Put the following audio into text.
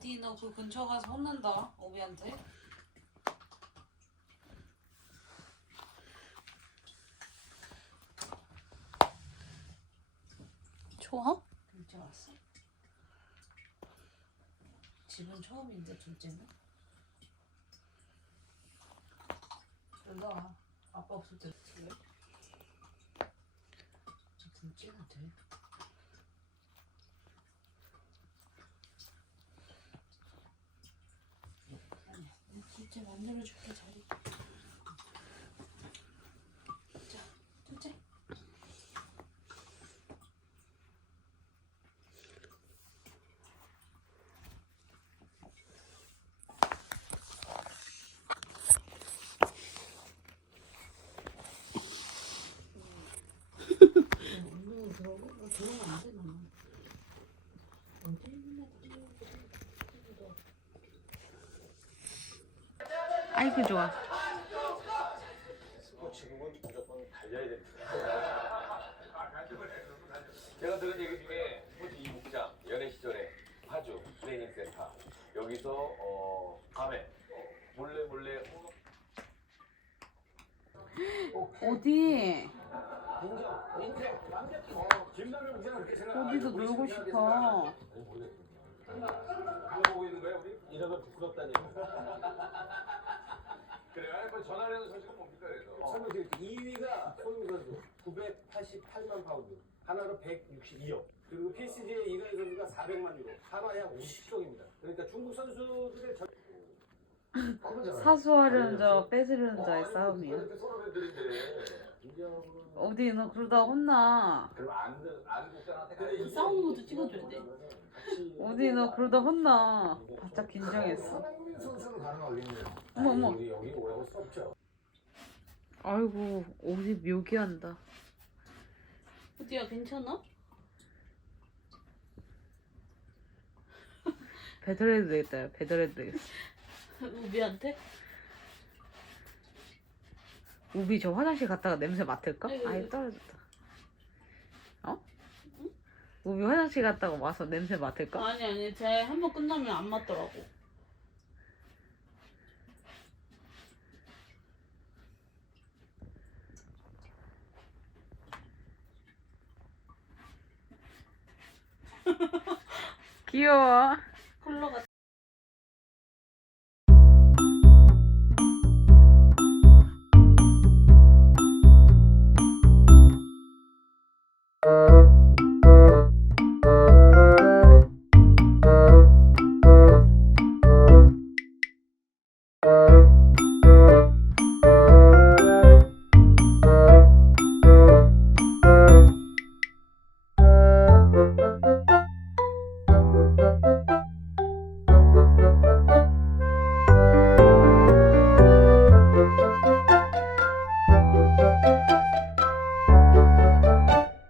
저 근처 가서 혼난다 오비한테. 좋아? 둘째 왔어? 집은 처음인데 둘째는? 별로 아빠 없을 때그래? 저 둘째는 돼? 아니야 내 둘째 만들어줄게 자리. 자 둘째. 뭐 들어오면 안 돼, 너는. 언제 맨날 뛰고 아이고 좋아. 뭐 지금은 무조건 달려야 됩니다. 제가 들은 얘기 중에 호주 이국장 연애 시절에 파주 트레이닝 센터 여기서 어 밤에 몰래 몰래 어디? 인생 어 그렇게 생각 어디서 놀고 싶어? 그거 보고 있는 거야 우리? 이러면 부끄럽다는 얘기 그래 아니 전화를 해서 소식은 뭡니까 드릴게요. 2위가 손흥민 선수 988만 파운드, 하나로 162억. 그리고 PSG의 이강인 선수가 400만 유로, 하나에 약 50억입니다. 그러니까 중국 선수들의 전... 사수하려는 자, 뺏으려는 자의 싸움이야. 어디 너 그러다 혼나. 그럼 안, 들- 안 국장한테 근데 이 싸우는 것도 찍어줘야 돼. 어디 너 그러다 혼나. 바짝 긴장했어. 어머, 어머. 아이고 옷이 묘기한다. 어디야 괜찮아? 배달해도 되겠다. 야. 배달해도 되겠어. 우비한테? 우비 저 화장실 갔다가 냄새 맡을까? 아이고, 아예 아이고. 떨어졌다. 어? 우비 화장실 갔다가 와서 냄새 맡을까? 아니 아니 쟤 한 번 끝나면 안 맞더라고. 귀여워. 컬러 같아.